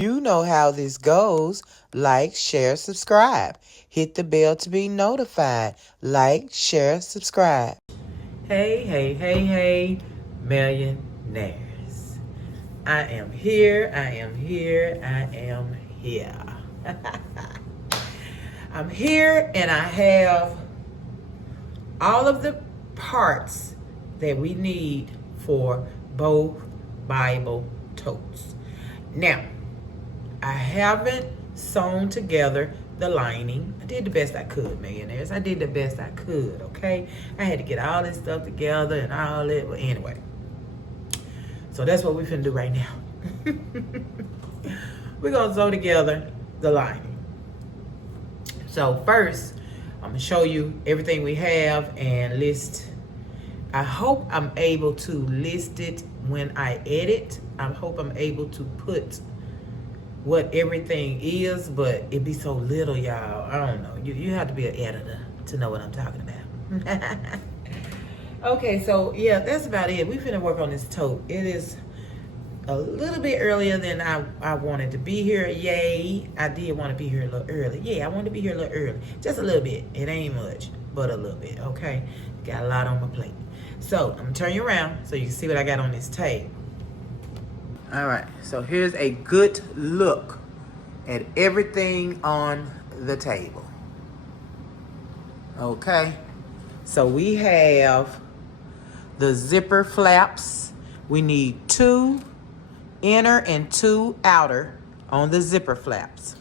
You know how this goes. Like, share, subscribe. Hit the bell to be notified. Like, share, subscribe. Hey, hey, hey, hey, millionaires. I am here, I am here, I am here. I'm here and I have all of the parts that we need for both Bible totes. Now, I haven't sewn together the lining. I did the best I could, millionaires. I did the best I could, okay? I had to get all this stuff together and all that. Well, anyway. So that's what we're finna do right now. We're gonna sew together the lining. So first, I'm gonna show you everything we have and list. I hope I'm able to list it when I edit. I hope I'm able to put what everything is, but it be so little, y'all. I don't know. You have to be an editor to know what I'm talking about. Okay, so yeah, that's about it. We finna work on this tote. It is a little bit earlier than I wanted to be here. Yay. I did want to be here a little early. Yeah, I wanted to be here a little early. Just a little bit. It ain't much, but a little bit, okay? Got a lot on my plate. So, I'm going to turn you around so you can see what I got on this table. All right, so here's a good look at everything on the table. Okay, so we have the zipper flaps. We need 2 inner and 2 outer on the zipper flaps.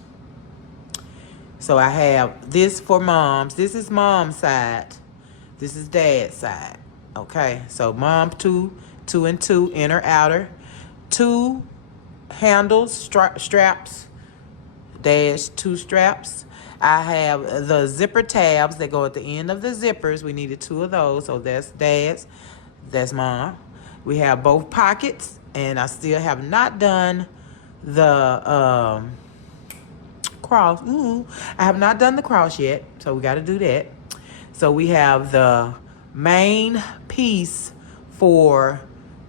So I have this for mom's. This is mom's side. This is dad's side. Okay, so mom 2 and 2 inner outer, 2 handles, straps, dash 2 straps. I have the zipper tabs that go at the end of the zippers. We needed 2 of those, so that's dad's, that's mom. We have both pockets, and I still have not done the cross. I have not done the cross yet, so we got to do that. So we have the main piece for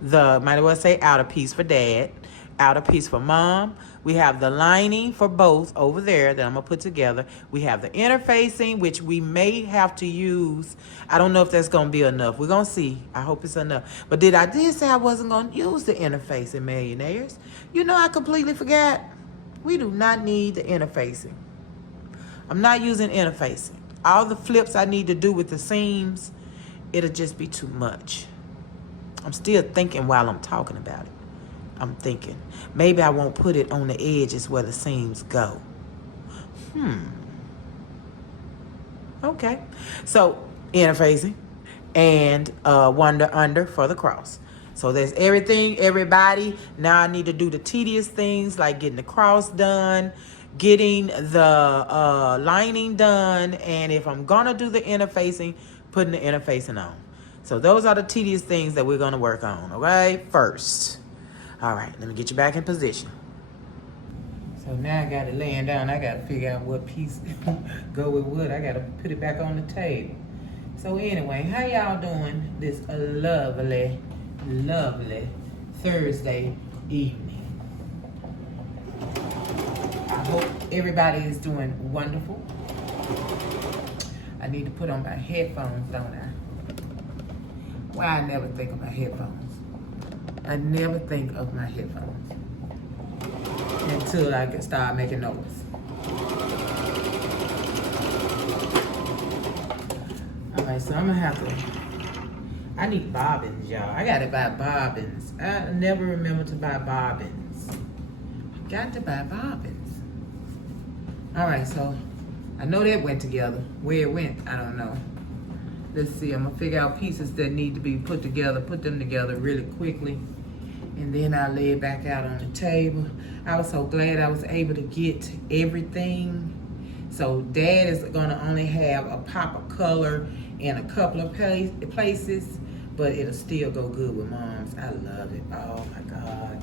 the, might as well say outer piece for dad, outer piece for mom. We have the lining for both over there that I'm going to put together. We have the interfacing, which we may have to use. I don't know if that's going to be enough. We're going to see. I hope it's enough. But did say I wasn't going to use the interfacing, millionaires? You know, I completely forgot. We do not need the interfacing. I'm not using interfacing. All the flips I need to do with the seams, it'll just be too much. I'm still thinking while I'm talking about it. I'm thinking, maybe I won't put it on the edges where the seams go. Okay. So, interfacing and one under for the cross. So there's everything, everybody. Now I need to do the tedious things like getting the cross done, getting the lining done, and if I'm gonna do the interfacing, putting the interfacing on. So those are the tedious things that we're gonna work on, okay? First. All right, let me get you back in position. So now I got it laying down. I got to figure out what piece go with what. I got to put it back on the table. So anyway, how y'all doing this lovely, lovely Thursday evening? I hope everybody is doing wonderful. I need to put on my headphones, don't I? Why I never think of my headphones. I never think of my headphones until I can start making noise. All right, so I'm gonna have to, I need bobbins, y'all. I gotta buy bobbins. I never remember to buy bobbins. I got to buy bobbins. All right, so I know that went together. Where it went, I don't know. Let's see, I'm gonna figure out pieces that need to be put together, put them together really quickly. And then I lay it back out on the table. I was so glad I was able to get everything. So dad is gonna only have a pop of color in a couple of places, but it'll still go good with mom's. I love it, oh my God.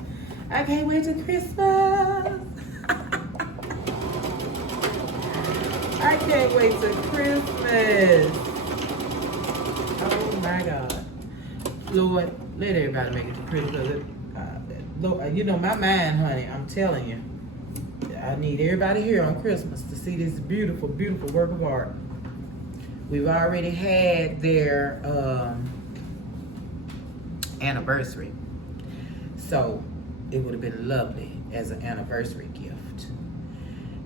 I can't wait till Christmas. I can't wait till Christmas. Oh my God. Lord, let everybody make it to Christmas. Lord, you know my mind, honey, I'm telling you. I need everybody here on Christmas to see this beautiful, beautiful work of art. We've already had their anniversary. So it would have been lovely as an anniversary gift.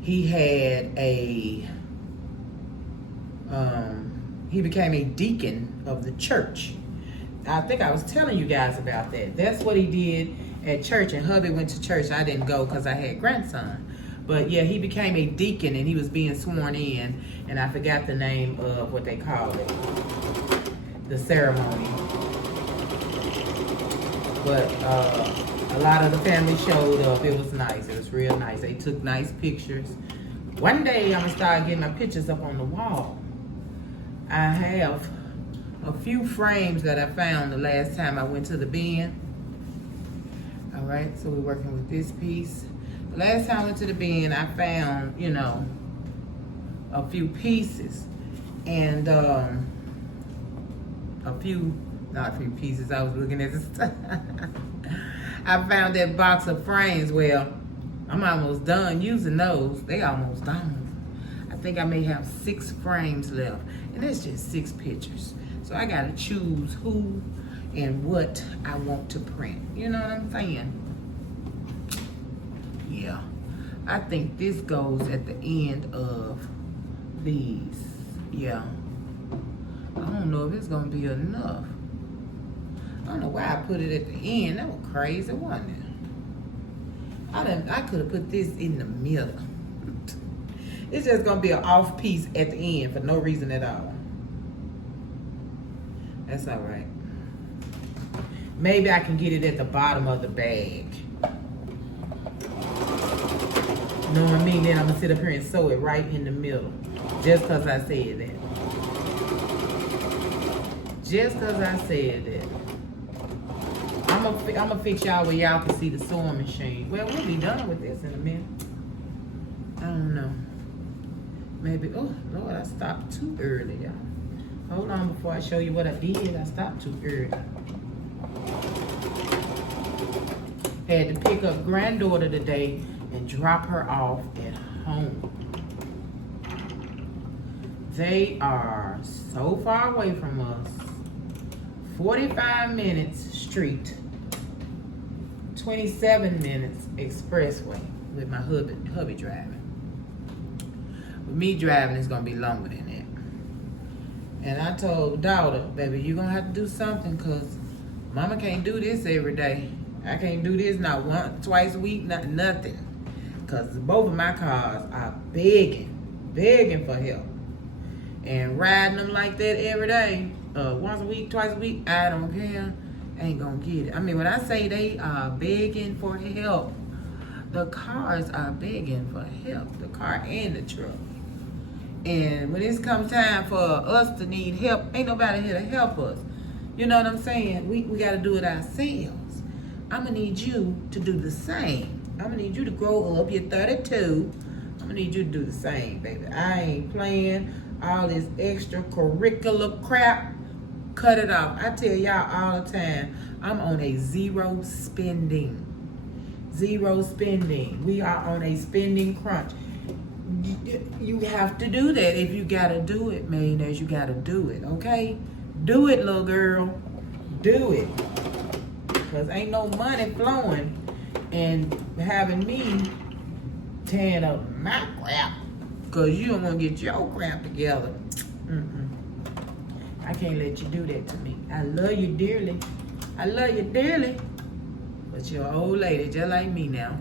He had he became a deacon of the church. I think I was telling you guys about that. That's what he did at church, and hubby went to church. I didn't go because I had grandson. But yeah, he became a deacon and he was being sworn in, and I forgot the name of what they called it, the ceremony. But a lot of the family showed up. It was nice. It was real nice. They took nice pictures. One day I'm gonna start getting my pictures up on the wall. I have a few frames that I found the last time I went to the bin. All right, so we're working with this piece. The last time I went to the bin, I found, you know, a few pieces. And not a few pieces, I was looking at this. I found that box of frames. Well, I'm almost done using those. They almost done. I think I may have 6 frames left. And that's just 6 pictures. So I gotta choose who and what I want to print. You know what I'm saying? Yeah. I think this goes at the end of these. Yeah. I don't know if it's gonna be enough. I don't know why I put it at the end. That was crazy, wasn't it? I could have put this in the middle. It's just gonna be an off piece at the end for no reason at all. That's all right. Maybe I can get it at the bottom of the bag. You know what I mean? Then I'm gonna sit up here and sew it right in the middle. Just cause I said that. Just cause I said that. I'm gonna fix y'all where y'all can see the sewing machine. Well, we'll be done with this in a minute. I don't know. Maybe, oh Lord, I stopped too early, y'all. Hold on before I show you what I did. I stopped too early. Had to pick up granddaughter today and drop her off at home. They are so far away from us. 45 minutes street, 27 minutes expressway with my hubby driving. With me driving, it's gonna be longer than that. And I told daughter, baby, you gonna have to do something, cause mama can't do this every day. I can't do this not once, twice a week, nothing. Cause both of my cars are begging for help. And riding them like that every day, once a week, twice a week, I don't care, ain't gonna get it. I mean, when I say they are begging for help, the cars are begging for help, the car and the truck. And when it comes time for us to need help, ain't nobody here to help us. You know what I'm saying? We gotta do it ourselves. I'm gonna need you to do the same. I'm gonna need you to grow up. You're 32. I'm gonna need you to do the same, baby. I ain't playing all this extracurricular crap. Cut it off. I tell y'all all the time, I'm on a zero spending. Zero spending. We are on a spending crunch. You have to do that. If you gotta do it, mayonnaise, you gotta do it, okay? Do it, little girl. Do it. Because ain't no money flowing and having me tearing up my crap because you don't want to get your crap together. I can't let you do that to me. I love you dearly. I love you dearly. But you're an old lady just like me now.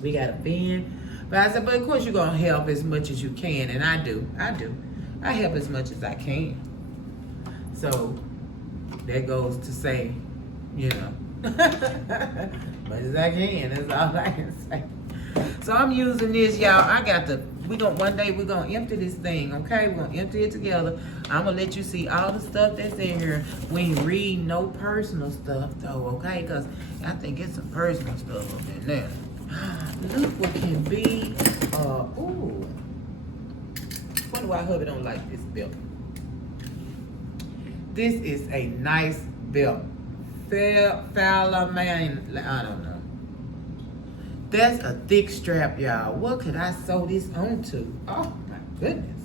We got a bin. But I said, but of course you're going to help as much as you can. And I do. I help as much as I can. So that goes to say, you know, much as I can. That's all I can say. So I'm using this, y'all. One day we're gonna empty this thing, okay? We're gonna empty it together. I'm gonna let you see all the stuff that's in here. We ain't read no personal stuff though, okay? Because I think it's some personal stuff up in there. Look what can be, ooh. Wonder why hubby don't like this belt. This is a nice belt. Fella man, I don't know. That's a thick strap, y'all. What could I sew this onto? Oh my goodness.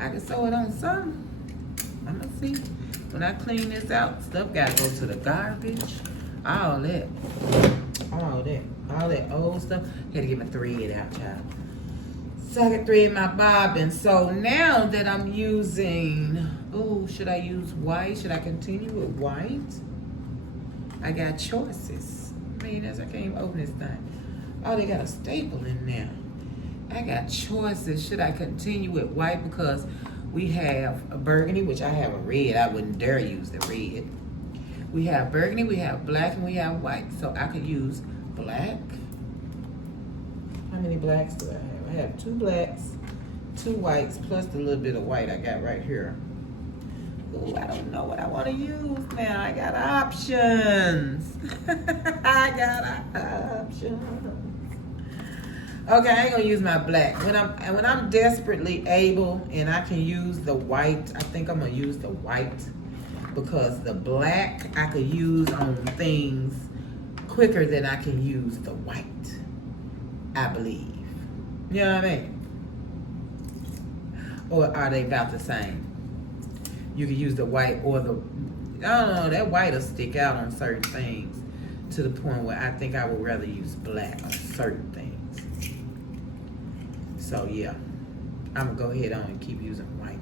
I can sew it on something. I'm gonna see. When I clean this out, stuff gotta go to the garbage. All that old stuff. Had to get my thread out, child. So I can thread my bobbin. So now that I'm using, should I use white? Should I continue with white? I got choices. Man, I can't even open this thing. Oh, they got a staple in there. I got choices. Should I continue with white? Because we have a burgundy, which I have a red. I wouldn't dare use the red. We have burgundy, we have black, and we have white. So I could use black. How many blacks do I have? I have 2 blacks, 2 whites, plus the little bit of white I got right here. Ooh, I don't know what I want to use now. I got options. I got options. Okay, I ain't gonna use my black. When I'm desperately able and I can use the white, I think I'm gonna use the white, because the black I could use on things quicker than I can use the white, I believe. You know what I mean? Or are they about the same? You can use the white or the, I don't know, that white will stick out on certain things to the point where I think I would rather use black on certain things. So yeah, I'm gonna go ahead on and keep using white.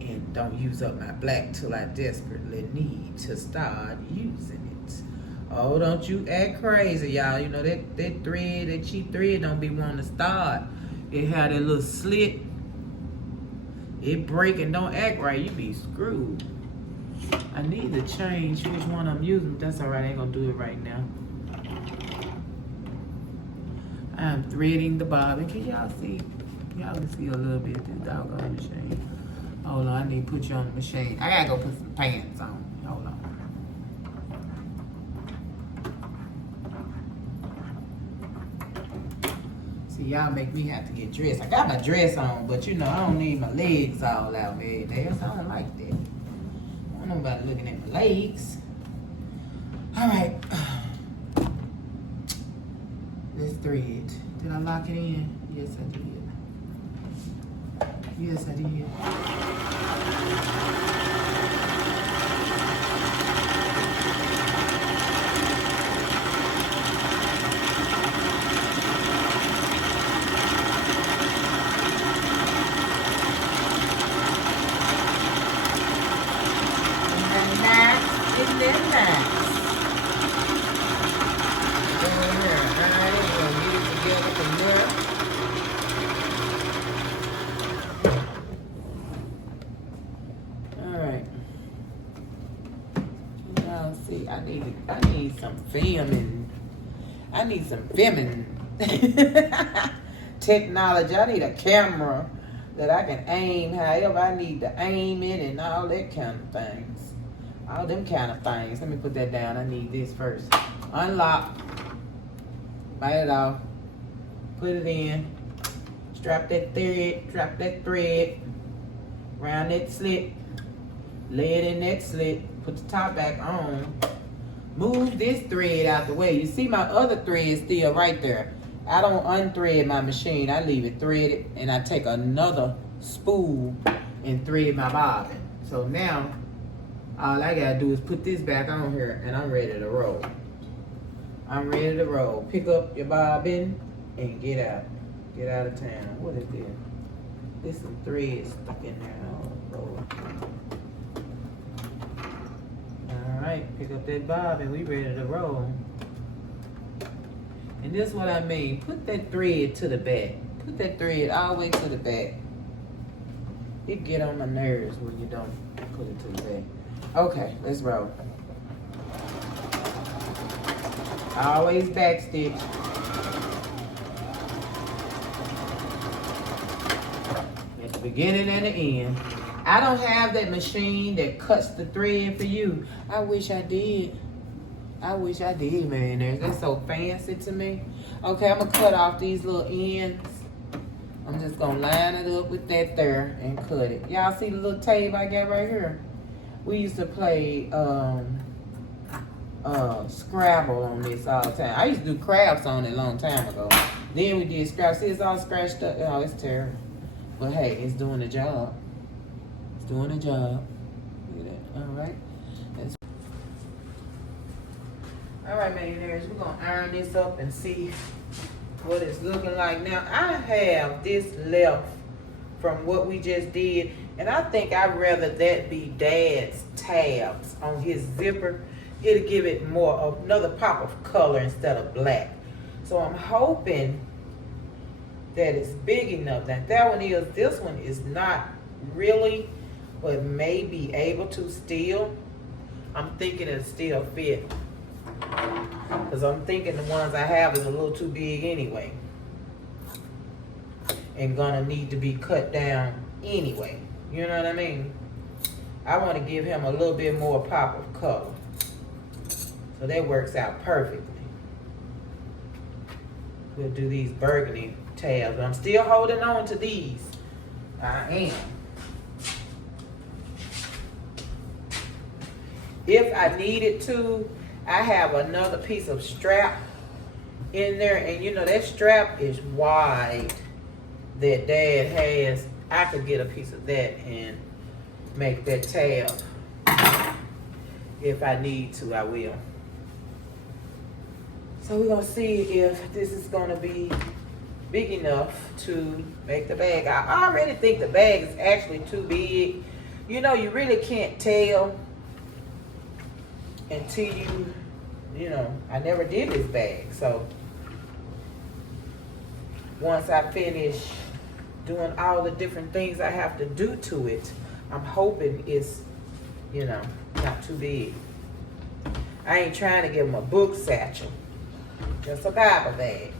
And don't use up my black till I desperately need to start using it. Oh, don't you act crazy, y'all. You know that thread, that cheap thread don't be wanting to start. It had that little slit. It break and don't act right, you be screwed. I need to change which one I'm using, but that's alright, I ain't gonna do it right now. I'm threading the bobbin. Can y'all see? Y'all can see a little bit of this doggone machine. Hold on, I need to put you on the machine. I gotta go put some pants on. Hold on. See, y'all make me have to get dressed. I got my dress on, but you know, I don't need my legs all out every day. So I don't like that. I don't know about looking at my legs. Alright. Let's thread. Did I lock it in? Yes, I did. Yes, I did. I need some feminine technology. I need a camera that I can aim however I need to aim it and all that kind of things. All them kind of things. Let me put that down. I need this first. Unlock. Bite it off. Put it in. Strap that thread. Strap that thread. Round that slit. Lay it in that slit. Put the top back on. Move this thread out the way. You see my other thread still right there. I don't unthread my machine. I leave it threaded and I take another spool and thread my bobbin. So now, all I gotta do is put this back on here and I'm ready to roll. I'm ready to roll. Pick up your bobbin and get out. Get out of town. What is this? There's some thread stuck in there. Oh, roll. Alright, pick up that bobbin. We ready to roll. And this is what I mean. Put that thread to the back. Put that thread all the way to the back. It get on my nerves when you don't put it to the back. Okay, let's roll. Always back stitch. At the beginning and the end. I don't have that machine that cuts the thread for you. I wish I did. I wish I did, man. That's so fancy to me. Okay, I'm gonna cut off these little ends. I'm just gonna line it up with that there and cut it. Y'all see the little tape I got right here? We used to play Scrabble on this all the time. I used to do crafts on it a long time ago. Then we did Scrabble. See, it's all scratched up. Oh, it's terrible. But hey, it's doing the job. It's doing the job. Look at that. All right. All right, millionaires, we're gonna iron this up and see what it's looking like. Now, I have this left from what we just did, and I think I'd rather that be Dad's tabs on his zipper. It'll give it more, another pop of color instead of black. So I'm hoping that it's big enough. Now, this one is not really, but may be able to still. I'm thinking it'll still fit. Because I'm thinking the ones I have is a little too big anyway. And gonna need to be cut down anyway. You know what I mean? I want to give him a little bit more pop of color. So that works out perfectly. We'll do these burgundy tabs. I'm still holding on to these. I am. If I needed to, I have another piece of strap in there, and you know that strap is wide that Dad has. I could get a piece of that and make that tab. If I need to, I will. So we're gonna see if this is gonna be big enough to make the bag. I already think the bag is actually too big. You know, you really can't tell until you know, I never did this bag. So once I finish doing all the different things I have to do to it, I'm hoping it's, you know, not too big. I ain't trying to give them a book satchel, just a Bible bag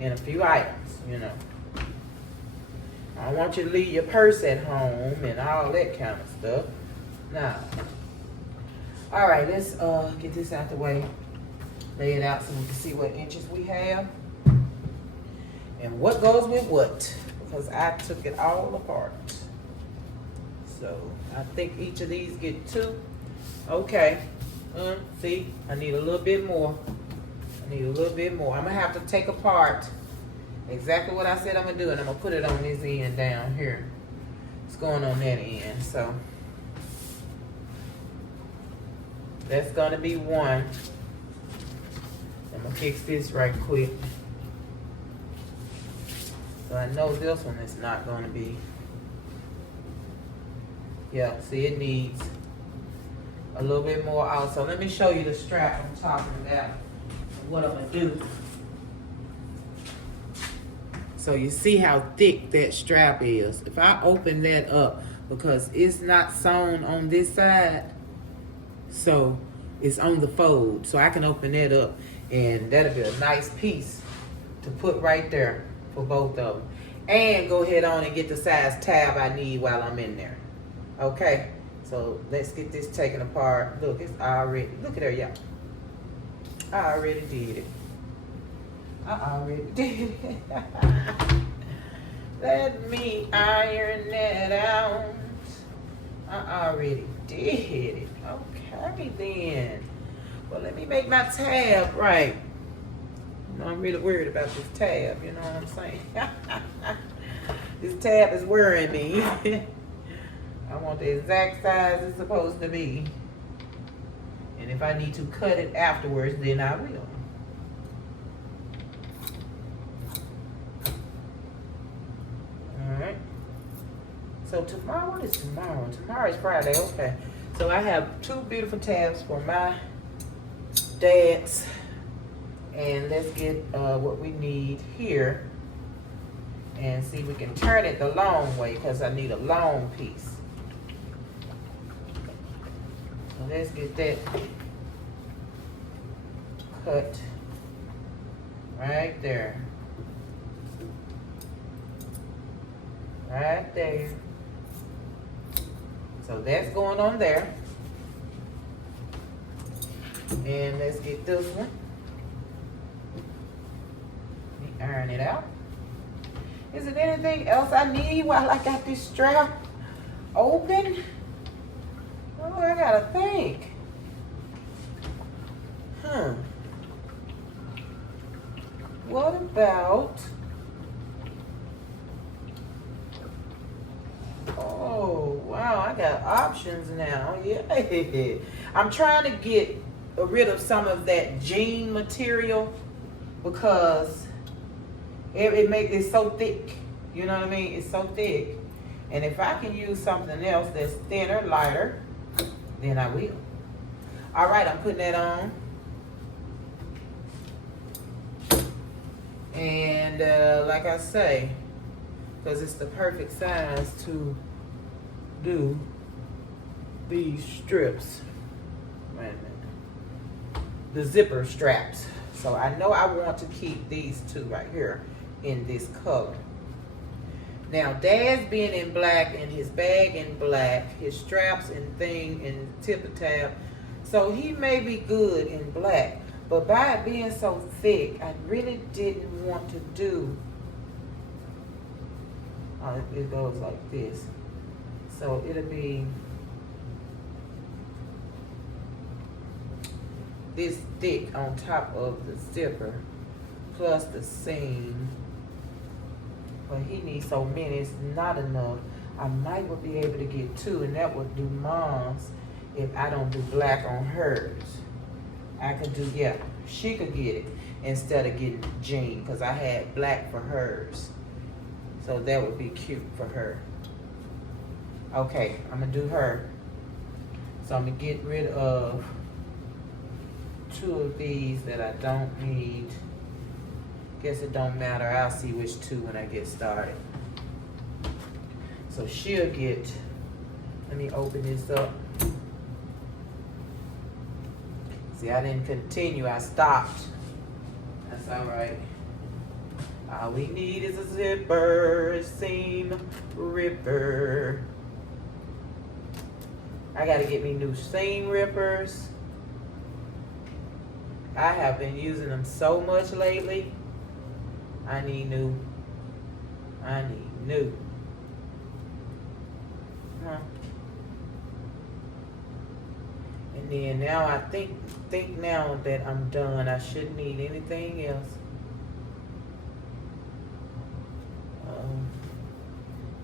and a few items, you know. I don't want you to leave your purse at home and all that kind of stuff. Nah. All right, let's get this out the way, lay it out so we can see what inches we have and what goes with what, because I took it all apart. So I think each of these get 2. Okay, see, I need a little bit more. I need a little bit more. I'm gonna have to take apart exactly what I said I'm gonna do, and I'm gonna put it on this end down here. It's going on that end, so. That's gonna be 1. I'm gonna fix this right quick. So I know this one is not gonna be. Yeah, see, it needs a little bit more also. Let me show you the strap I'm talking about and what I'm gonna do. So you see how thick that strap is. If I open that up, because it's not sewn on this side, so it's on the fold, so I can open that up, and that'll be a nice piece to put right there for both of them. And go ahead on and get the size tab I need while I'm in there. Okay, so let's get this taken apart. Look, it's already, look at her, y'all. I already did it. I already did it. Let me iron that out. I already did it. Okay then. Well, let me make my tab right. I'm really worried about this tab, you know what I'm saying? This tab is worrying me. I want the exact size it's supposed to be. And if I need to cut it afterwards, then I will. Alright. So tomorrow, what is tomorrow? Tomorrow is Friday, okay. So I have 2 beautiful tabs for my dad's. And let's get what we need here. And see if we can turn it the long way, because I need a long piece. So let's get that cut right there. Right there. So that's going on there. And let's get this one. Let me iron it out. Is there anything else I need while I got this strap open? Oh, I gotta think. What about, oh, wow, I got options now. Yeah. I'm trying to get rid of some of that jean material because it's so thick. You know what I mean? It's so thick. And if I can use something else that's thinner, lighter, then I will. All right, I'm putting that on. And like I say, because it's the perfect size to do these strips. Wait a minute. The zipper straps. So I know I want to keep these two right here in this color. Now, Dad's being in black and his bag in black, his straps and thing and tip tab. So he may be good in black, but by it being so thick, I really didn't want to do, it goes like this. So it'll be this thick on top of the zipper plus the seam. But he needs so many, it's not enough. I might would be able to get two, and that would do Mom's if I don't do black on hers. I could do, yeah, she could get it instead of getting jean, because I had black for hers. So that would be cute for her. Okay, I'm gonna do her. So I'm gonna get rid of two of these that I don't need. Guess it don't matter. I'll see which two when I get started. So she'll get, let me open this up. See, I didn't continue, I stopped. That's all right. All we need is a zipper, seam ripper. I gotta get me new seam rippers. I have been using them so much lately. I need new. I need new. Huh. And then now I think now that I'm done, I shouldn't need anything else.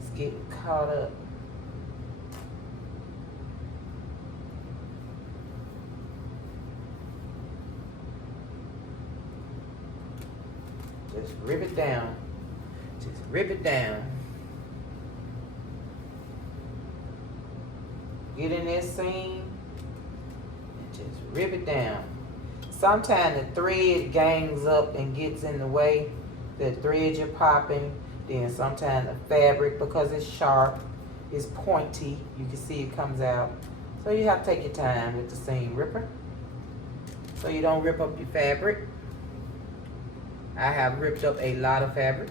It's getting caught up. Just rip it down. Just rip it down. Get in that seam and just rip it down. Sometimes the thread gangs up and gets in the way. The thread you're popping. Then sometimes the fabric, because it's sharp, it's pointy. You can see it comes out. So you have to take your time with the seam ripper, so you don't rip up your fabric. I have ripped up a lot of fabric.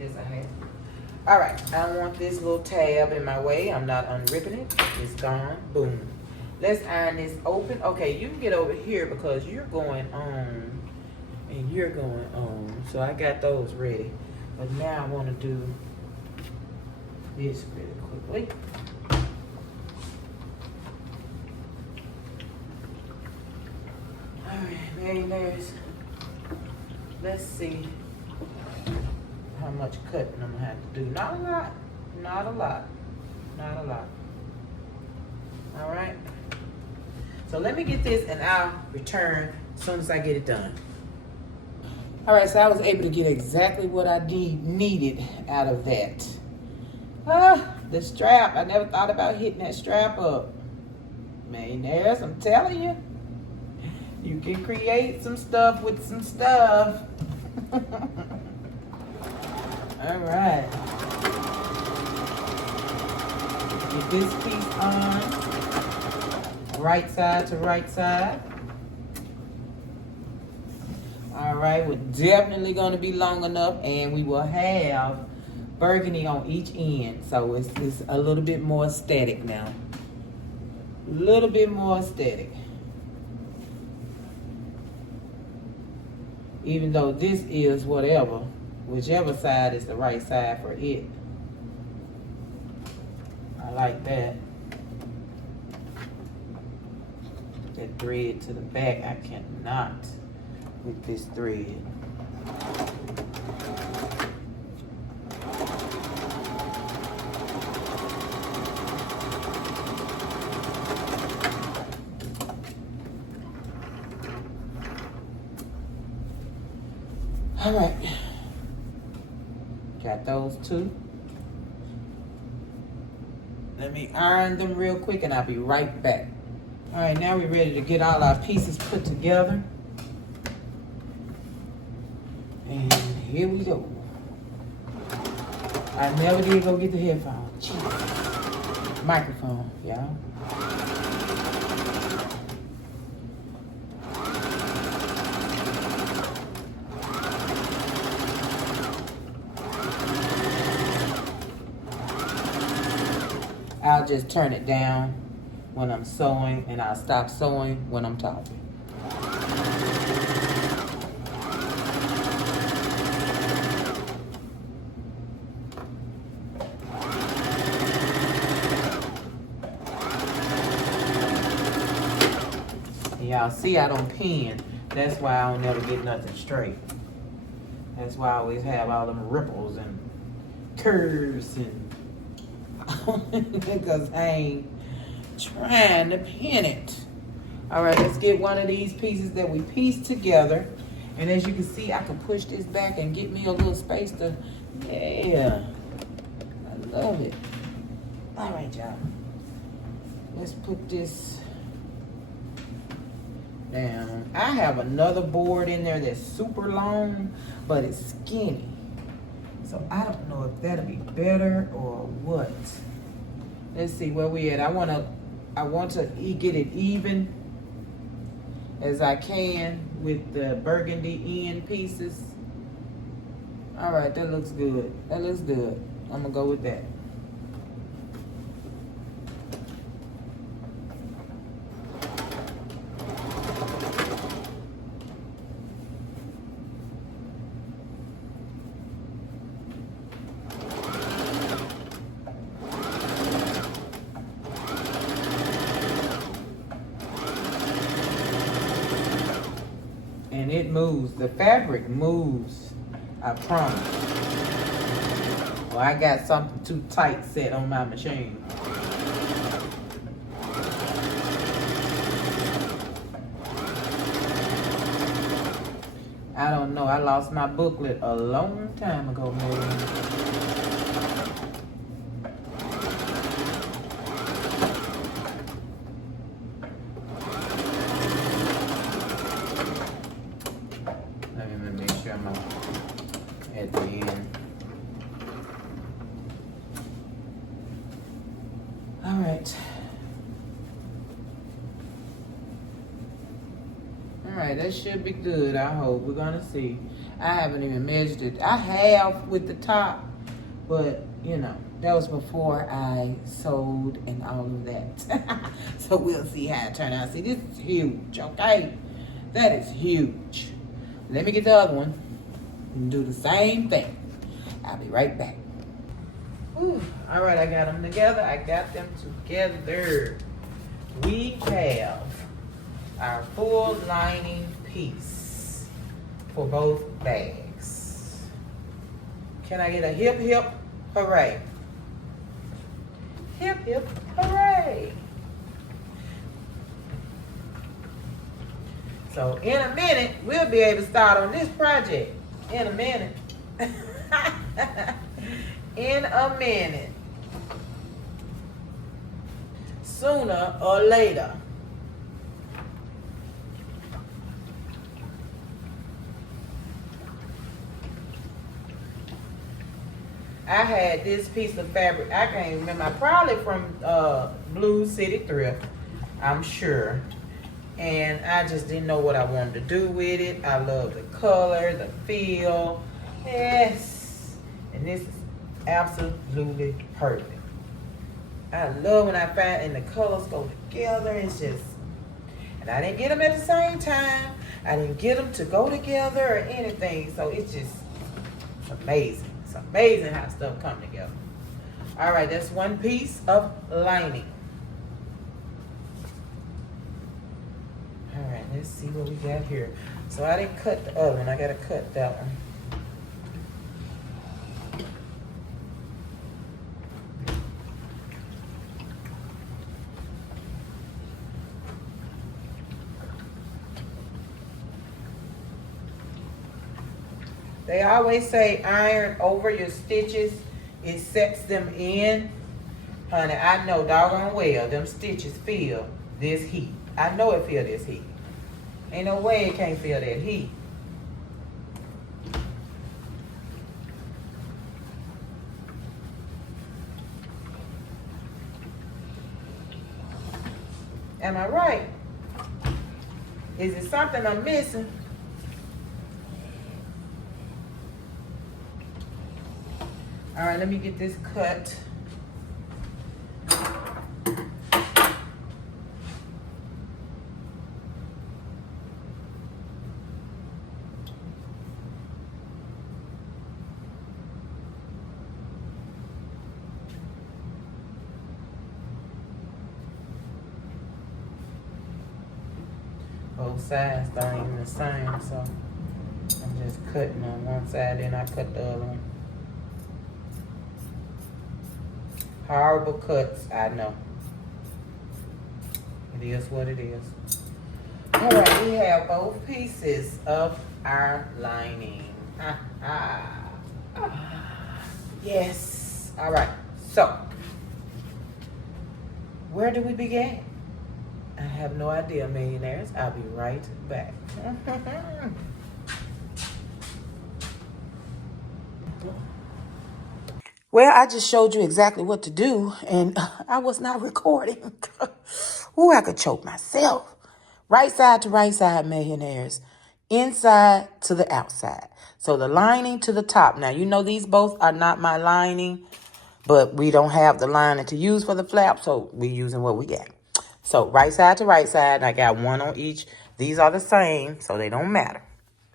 Yes, I have. All right, I don't want this little tab in my way. I'm not unripping it. It's gone. Boom. Let's iron this open. Okay, you can get over here because you're going on and you're going on. So I got those ready. But now I want to do this really quickly. All right, millionaires. Let's see how much cutting I'm gonna have to do. Not a lot, not a lot, not a lot. All right. So let me get this and I'll return as soon as I get it done. All right, so I was able to get exactly what I needed out of that. The strap, I never thought about hitting that strap up. Millionaires, I'm telling you. You can create some stuff with some stuff. All right. Get this piece on. Right side to right side. All right, we're definitely going to be long enough, and we will have burgundy on each end. So it's a little bit more aesthetic now. A little bit more aesthetic. Even though this is whatever, whichever side is the right side for it. I like that. That thread to the back. I cannot with this thread. All right, got those two. Let me iron them real quick and I'll be right back. All right, now we're ready to get all our pieces put together. And here we go. I never did go get the headphones. Jeez. Microphone, y'all. I'll just turn it down when I'm sewing, and I'll stop sewing when I'm talking. And y'all see I don't pin. That's why I don't never get nothing straight. That's why I always have all them ripples and curves and because I ain't trying to pin it. All right, let's get one of these pieces that we pieced together. And as you can see, I can push this back and get me a little space to, yeah, I love it. All right, y'all. Let's put this down. I have another board in there that's super long, but it's skinny. So I don't know if that'll be better or what. Let's see where we at. I want to get it even as I can with the burgundy end pieces. All right, that looks good. That looks good. I'm gonna go with that. And it moves. The fabric moves. I promise. Well, I got something too tight set on my machine. I don't know. I lost my booklet a long time ago, man. At the end. All right. All right, that should be good, I hope. We're gonna see. I haven't even measured it. I have with the top, but you know, that was before I sewed and all of that. So we'll see how it turns out. See, this is huge, okay? That is huge. Let me get the other one and do the same thing. I'll be right back. Whew. All right, I got them together. I got them together. We have our full lining piece for both bags. Can I get a hip, hip, hooray? Hip, hip, hooray. So in a minute, we'll be able to start on this project. In a minute. In a minute. Sooner or later. I had this piece of fabric, I can't remember, probably from Blue City Thrift, I'm sure. And I just didn't know what I wanted to do with it. I love the color, the feel. Yes. And this is absolutely perfect. I love when I find and the colors go together. It's just, and I didn't get them at the same time. I didn't get them to go together or anything. So it's just amazing. It's amazing how stuff come together. All right, that's one piece of lining. let's see what we got here. So I didn't cut the other one. I gotta cut that one. They always say iron over your stitches. It sets them in. Honey, I know doggone well them stitches feel this heat. I know it feel this heat. Ain't no way it can't feel that heat. Am I right? Is it something I'm missing? All right, let me get this cut. Both sides don't even the same, so I'm just cutting on one side, then I cut the other one. Horrible cuts, I know. It is what it is. All right, we have both pieces of our lining. Yes. All right, so where do we begin? I have no idea, millionaires. I'll be right back. Well, I just showed you exactly what to do, and I was not recording. Ooh, I could choke myself. Right side to right side, millionaires. Inside to the outside. So the lining to the top. Now, you know these both are not my lining, but we don't have the lining to use for the flap, so we're using what we got. So right side to right side, I got one on each. These are the same, so they don't matter.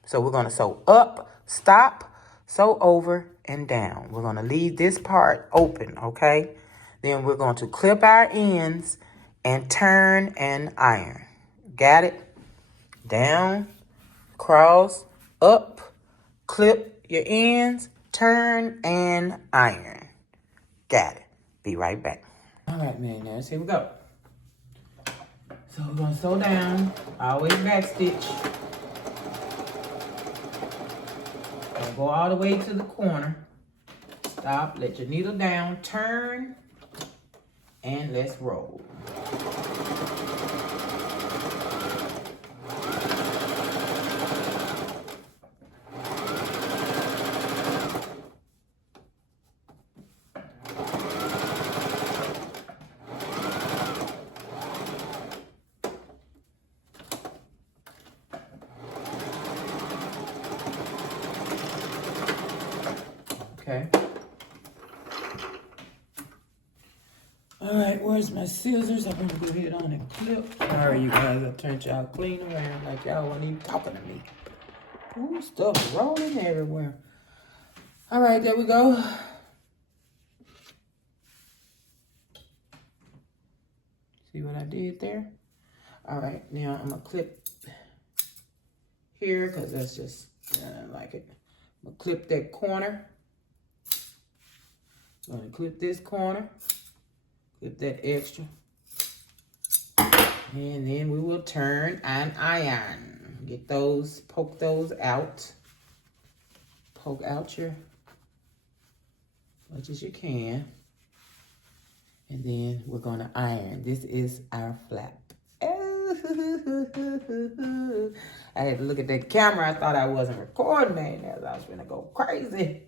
So we're going to sew up, stop, sew over, and down. We're going to leave this part open, okay? Then we're going to clip our ends and turn and iron. Got it? Down, cross, up, clip your ends, turn, and iron. Got it. Be right back. All right, millionaires, here we go. So we're going to sew down, always back stitch. Go all the way to the corner. Stop, let your needle down, turn, and let's roll. Okay. All right, where's my scissors? I'm gonna go ahead on and clip. All right, you guys, I turned y'all clean around like y'all weren't even talking to me. Ooh, stuff rolling everywhere. All right, there we go. See what I did there? All right, now I'm gonna clip here because that's just, I like it. I'm gonna clip that corner. I'm gonna clip this corner. Clip that extra. And then we will turn and iron. Get those, poke those out. Poke out your, much as you can. And then we're gonna iron. This is our flap. I had to look at that camera. I thought I wasn't recording, man. I was gonna go crazy.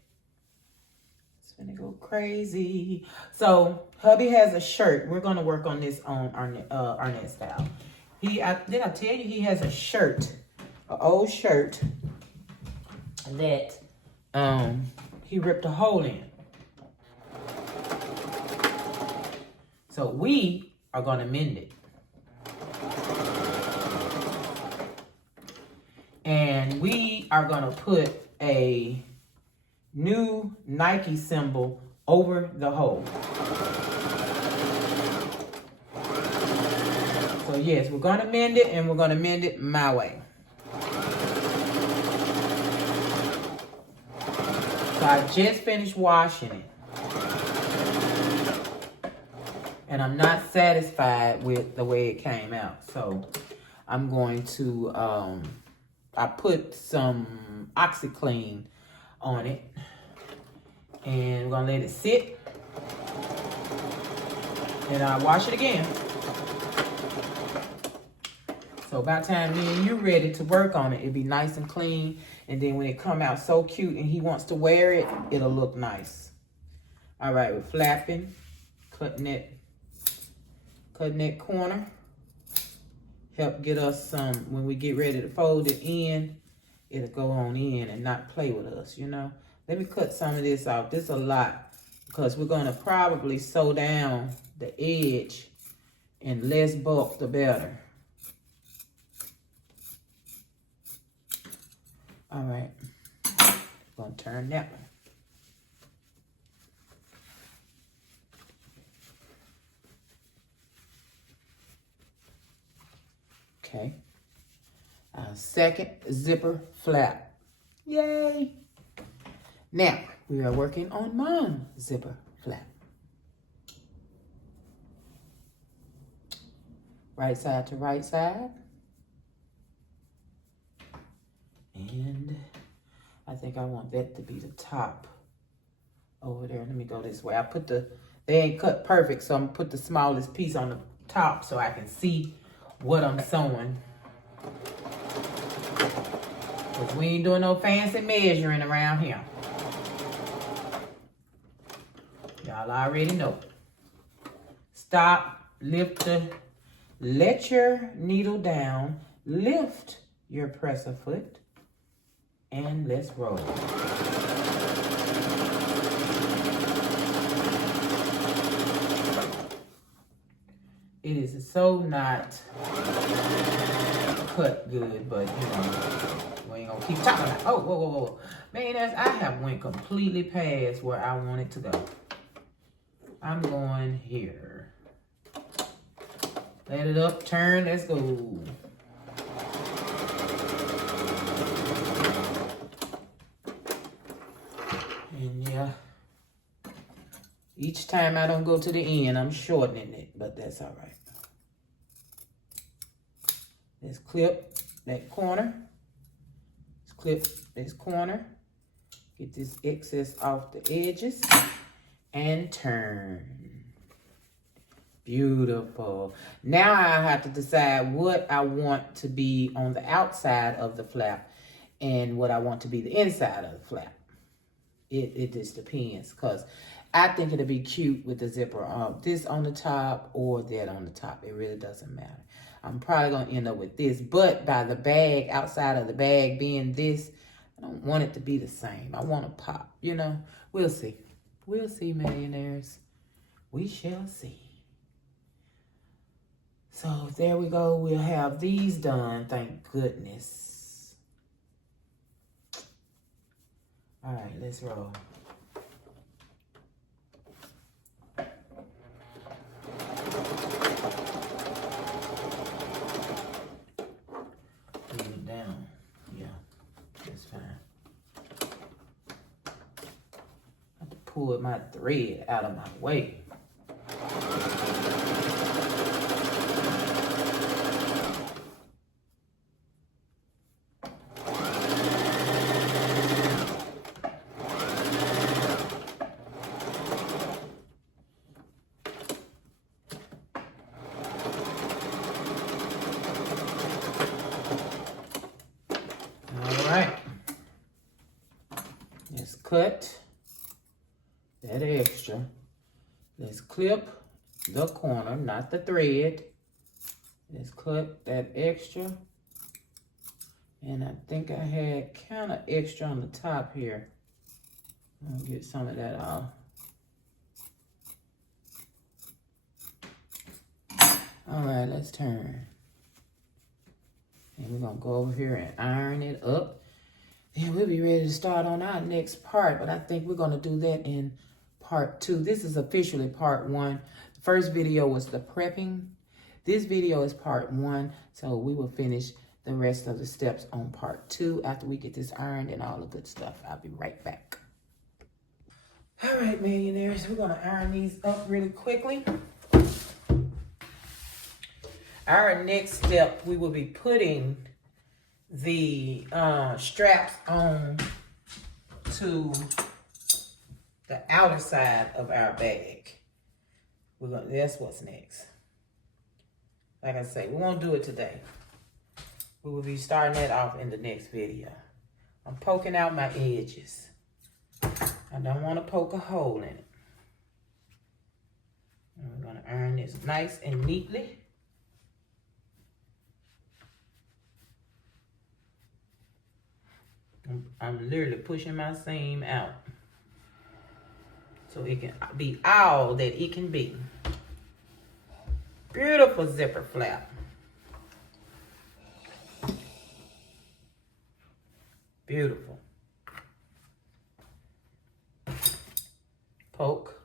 Gonna go crazy. So hubby has a shirt. We're gonna work on this on Arnett style. Did I tell you he has a shirt, an old shirt that he ripped a hole in. So we are gonna mend it. And we are gonna put a new Nike symbol over the hole. So So yes, we're gonna mend it, and we're gonna mend it my way. So I just finished washing it. And I'm not satisfied with the way it came out. So I'm going to, I put some OxyClean on it. And we're gonna let it sit. And I'll wash it again. So by the time me and you ready to work on it, it'll be nice and clean. And then when it come out so cute and he wants to wear it, it'll look nice. All right, we're flapping, cutting that corner. Help get us some, when we get ready to fold it in, it'll go on in and not play with us, you know. Let me cut some of this off. This is a lot because we're gonna probably sew down the edge, and less bulk the better. All right, gonna turn that one. Okay, our second zipper flap. Yay! Now, we are working on Mom's zipper flap. Right side to right side. And I think I want that to be the top over there. Let me go this way. I put they ain't cut perfect, so I'm gonna put the smallest piece on the top so I can see what I'm sewing. Because we ain't doing no fancy measuring around here. Y'all already know. Stop, let your needle down, lift your presser foot, and let's roll. It is so not cut good, but you know, we ain't gonna keep talking about it. Oh, whoa, whoa, whoa. Man, I have went completely past where I want it to go. I'm going here. Let it up, turn, let's go. And yeah, each time I don't go to the end, I'm shortening it, but that's all right. Let's clip that corner. Let's clip this corner. Get this excess off the edges and turn. Beautiful. Now I have to decide what I want to be on the outside of the flap and what I want to be the inside of the flap. It just depends, because I think it'll be cute with the zipper this on the top or that on the top. It really doesn't matter. I'm probably going to end up with this, but by the bag, outside of the bag being this, I don't want it to be the same. I want to pop, you know. We'll see. We'll see, millionaires. We shall see. So there we go. We'll have these done. Thank goodness. All right, let's roll. Bring it down. Yeah, that's fine. I have to pull my thread out of my way. Cut that extra. Let's clip the corner, not the thread. Let's cut that extra. And I think I had kind of extra on the top here. I'll get some of that off. All right, let's turn. And we're gonna go over here and iron it up. And we'll be ready to start on our next part, but I think we're gonna do that in part 2. This is officially part 1. The first video was the prepping. This video is part 1, so we will finish the rest of the steps on part 2 after we get this ironed and all the good stuff. I'll be right back. All right, millionaires, we're gonna iron these up really quickly. Our next step, we will be putting the straps on to the outer side of our bag. That's what's next. Like I say, we won't do it today. We will be starting that off in the next video. I'm poking out my edges. I don't want to poke a hole in it. And we're going to iron this nice and neatly. I'm literally pushing my seam out so it can be all that it can be. Beautiful zipper flap. Beautiful. Poke.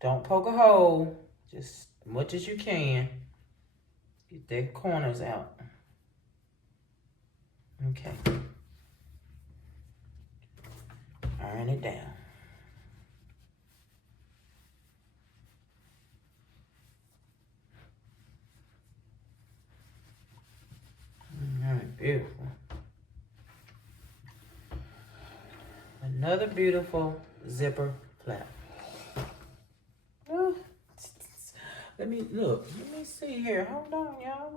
Don't poke a hole. Just as much as you can. Get the corners out. Okay. Iron it down. All right, beautiful. Another beautiful zipper flap. Let me see here. Hold on, y'all.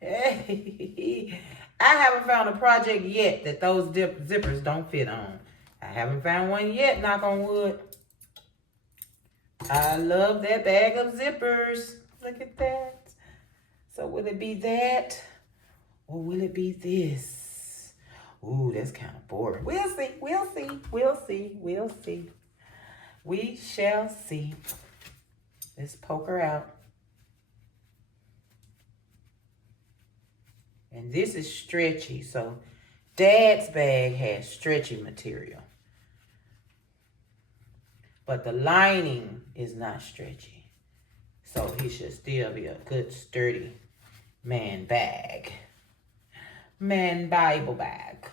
Hey, I haven't found a project yet that those zippers don't fit on. I haven't found one yet, knock on wood. I love that bag of zippers. Look at that. So will it be that? Or will it be this? Ooh, that's kind of boring. We'll see. We'll see. We'll see. We'll see. We shall see. Let's poke her out. And this is stretchy, so Dad's bag has stretchy material. But the lining is not stretchy. So he should still be a good, sturdy man bag. Man Bible bag.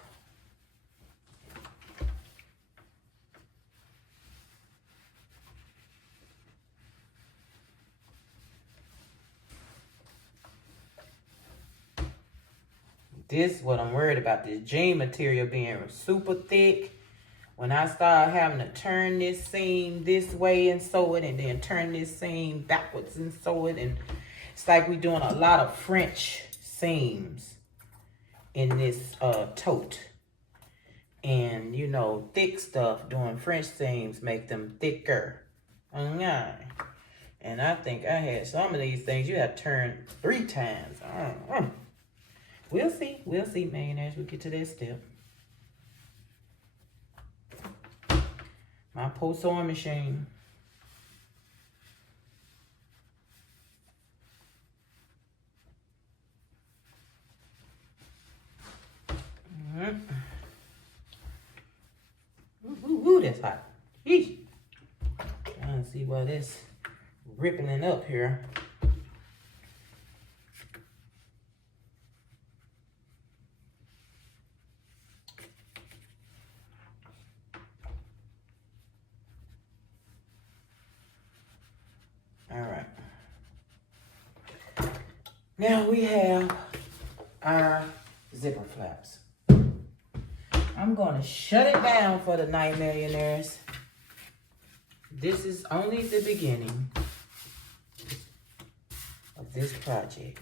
This is what I'm worried about, this jean material being super thick. When I start having to turn this seam this way and sew it, and then turn this seam backwards and sew it, and it's like we're doing a lot of French seams in this tote. And you know, thick stuff doing French seams make them thicker. Okay. And I think I had some of these things you have to turn 3 times. We'll see. We'll see, man, as we get to that step. My post sewing machine. Ooh, that's hot. Yeesh. Trying to see why that's rippling up here. All right. Now we have our zipper flaps. I'm going to shut it down for the night, millionaires. This is only the beginning of this project.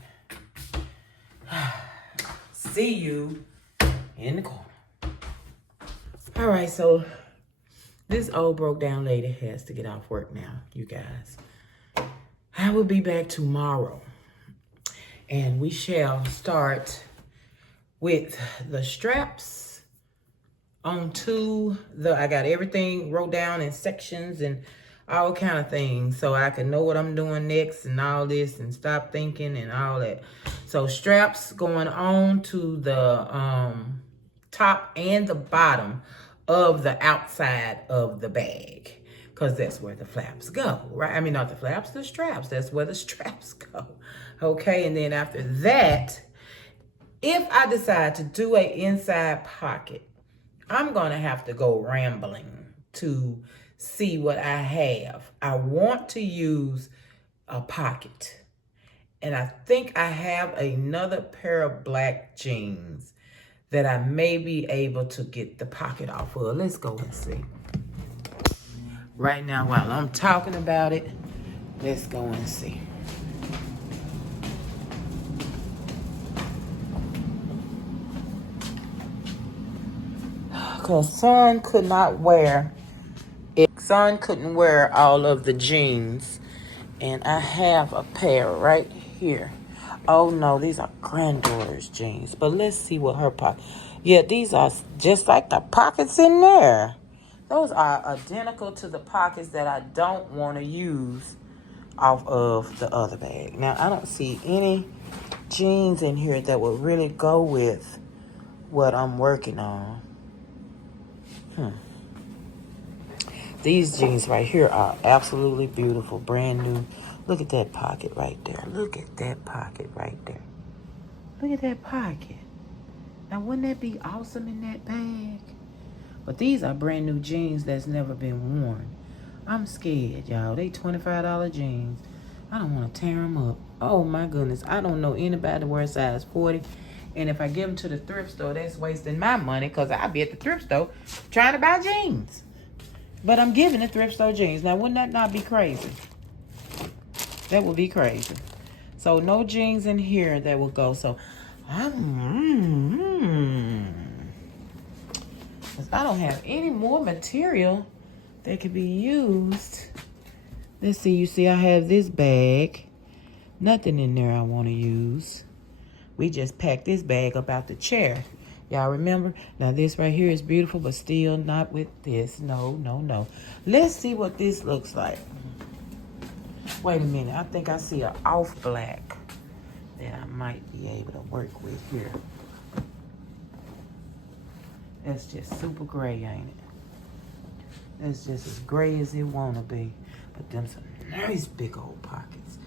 See you in the corner. All right, so this old broke down lady has to get off work now, you guys. I will be back tomorrow, and we shall start with the straps onto I got everything wrote down in sections and all kind of things so I can know what I'm doing next and all this and stop thinking and all that. So straps going on to the top and the bottom of the outside of the bag. because that's where the flaps go, right? I mean, not the flaps, the straps. That's where the straps go. Okay, and then after that, if I decide to do an inside pocket, I'm going to have to go rambling to see what I have. I want to use a pocket. And I think I have another pair of black jeans that I may be able to get the pocket off of. Let's go and see. Right now, while I'm talking about it, let's go and see. Because Son could not wear it. Son couldn't wear all of the jeans. And I have a pair right here. Oh no, these are granddaughter's jeans. But let's see what her pocket. Yeah, these are just like the pockets in there. Those are identical to the pockets that I don't want to use off of the other bag. Now, I don't see any jeans in here that would really go with what I'm working on. These jeans right here are absolutely beautiful, brand new. Look at that pocket right there. Look at that pocket right there. Look at that pocket. Now, wouldn't that be awesome in that bag? But these are brand new jeans that's never been worn. I'm scared, y'all. They $25 jeans. I don't want to tear them up. Oh, my goodness. I don't know anybody that wears size 40. And if I give them to the thrift store, that's wasting my money because I'll be at the thrift store trying to buy jeans. But I'm giving the thrift store jeans. Now, wouldn't that not be crazy? That would be crazy. So, no jeans in here that will go. So, I don't have any more material that could be used. Let's see. You see, I have this bag. Nothing in there I want to use. We just packed this bag up out the chair. Y'all remember? Now, this right here is beautiful, but still not with this. No, no, no. Let's see what this looks like. Wait a minute. I think I see an off black that I might be able to work with here. That's just super gray, ain't it? That's just as gray as it want to be. But them some nice big old pockets.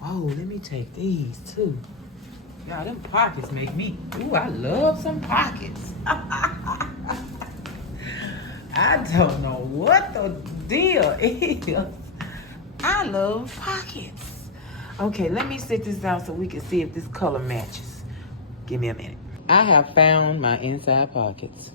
Whoa, let me take these too. Y'all, them pockets make me, ooh, I love some pockets. I don't know what the deal is. I love pockets. Okay, let me sit this down so we can see if this color matches. Give me a minute. I have found my inside pockets.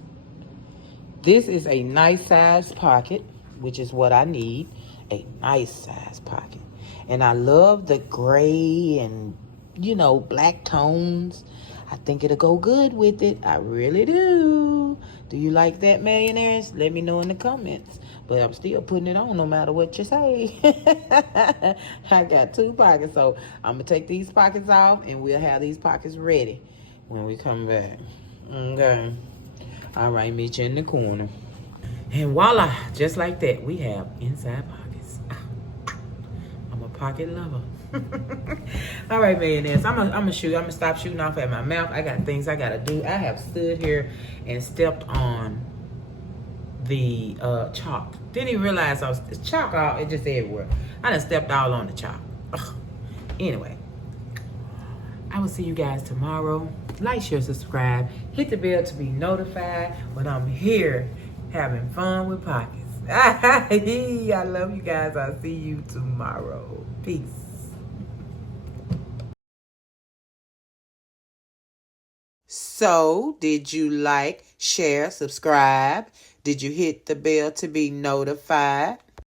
This is a nice size pocket, which is what I need. A nice size pocket. And I love the gray and, you know, black tones. I think it'll go good with it. I really do. Do you like that, millionaires? Let me know in the comments. But I'm still putting it on no matter what you say. I got 2 pockets. So I'm going to take these pockets off and we'll have these pockets ready when we come back. Okay. All right, meet you in the corner. And voila, just like that, we have inside pockets. I'm a pocket lover. All right, millionaires. I'm gonna stop shooting off at my mouth. I got things I gotta do. I have stood here and stepped on the chalk. Didn't even realize I was chalk all. It just everywhere. I done stepped all on the chalk. Ugh. Anyway, I will see you guys tomorrow. Like, share, subscribe. Hit the bell to be notified when I'm here having fun with pockets. I love you guys. I'll see you tomorrow. Peace. So, did you like, share, subscribe? Did you hit the bell to be notified?